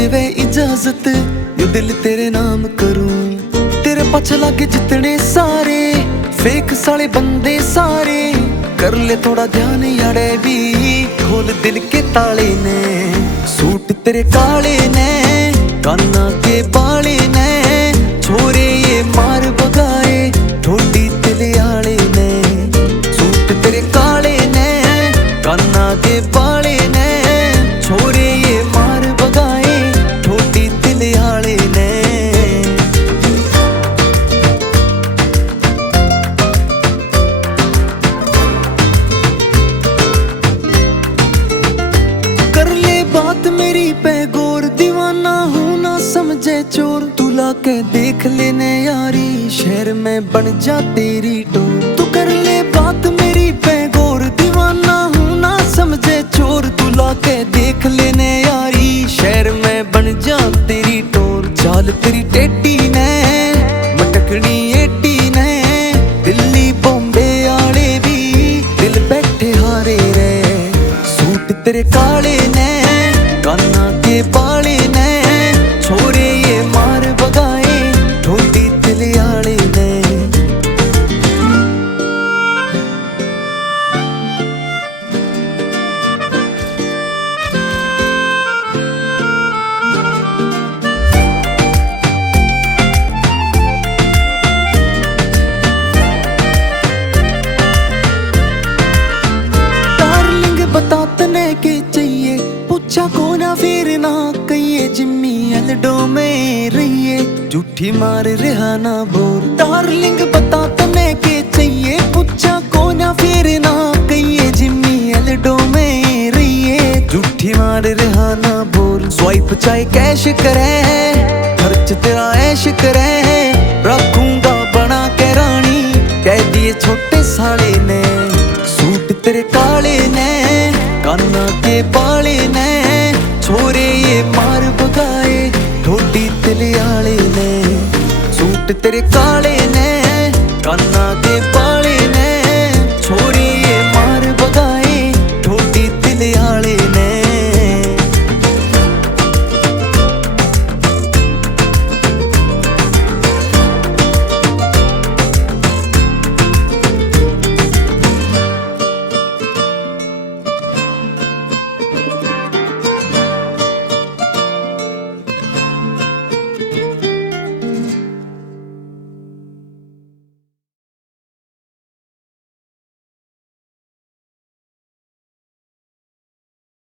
देवे इजाजत यो दिल तेरे नाम करूं। तेरे पाछे लागे जितने सारे फेक साले बंदे सारे, कर ले थोड़ा ध्यान यारे भी, खोल दिल के ताले ने। सूट तेरे काले ने, कान्ना के बाले ने, छोरे ये मार बगाए ठोडी तिले आले ने। सूट तेरे काले ने, कान्ना के बाले ने, छोरे ये मार बगाए ठोडी तिले आले ने। कर ले बात मेरी पे गौर, दीवाना हूँ ना समझे चोर। तू लाके देख लेने यारी, शहर में बन जा तेरी टोर। तू कर ले बात मेरी पे गौर, दीवाना हूँ ना समझे चोर। तू लाके देख लेने यारी, शहर में बन जा तेरी टोर। चाल तेरी टेढ़ी ने, मटकनी एटी ने, दिल्ली बॉम्बे आले भी दिल बैठे हारे रे। सूट तेरे काले ने, कान्ना के बाले ने, छोरे ये मार बगाए ठोडी तिले आले ने। डार्लिंग बता तने के चाहिए, पूछा को ना फिर ना कहिए। जिम्मी एल्डो में रहिए, झूठी मार रहा ना बोर। डार्लिंग बता तने के चाहिए, पूछा को ना फिर ना कहिए। जिम्मी एल्डो में रहिए, झूठी मार रहा ना बोर। स्वाइप चाहे कैश करे, खर्च तेरा ऐश करे, रखूंगा बना के रानी, कह दिए छोटे साले ने। सूट तेरे काले ने, कान्ना के बाले ने, छोरे ये मार बगाए ठोडी तिले आले ने। सूट तेरे काले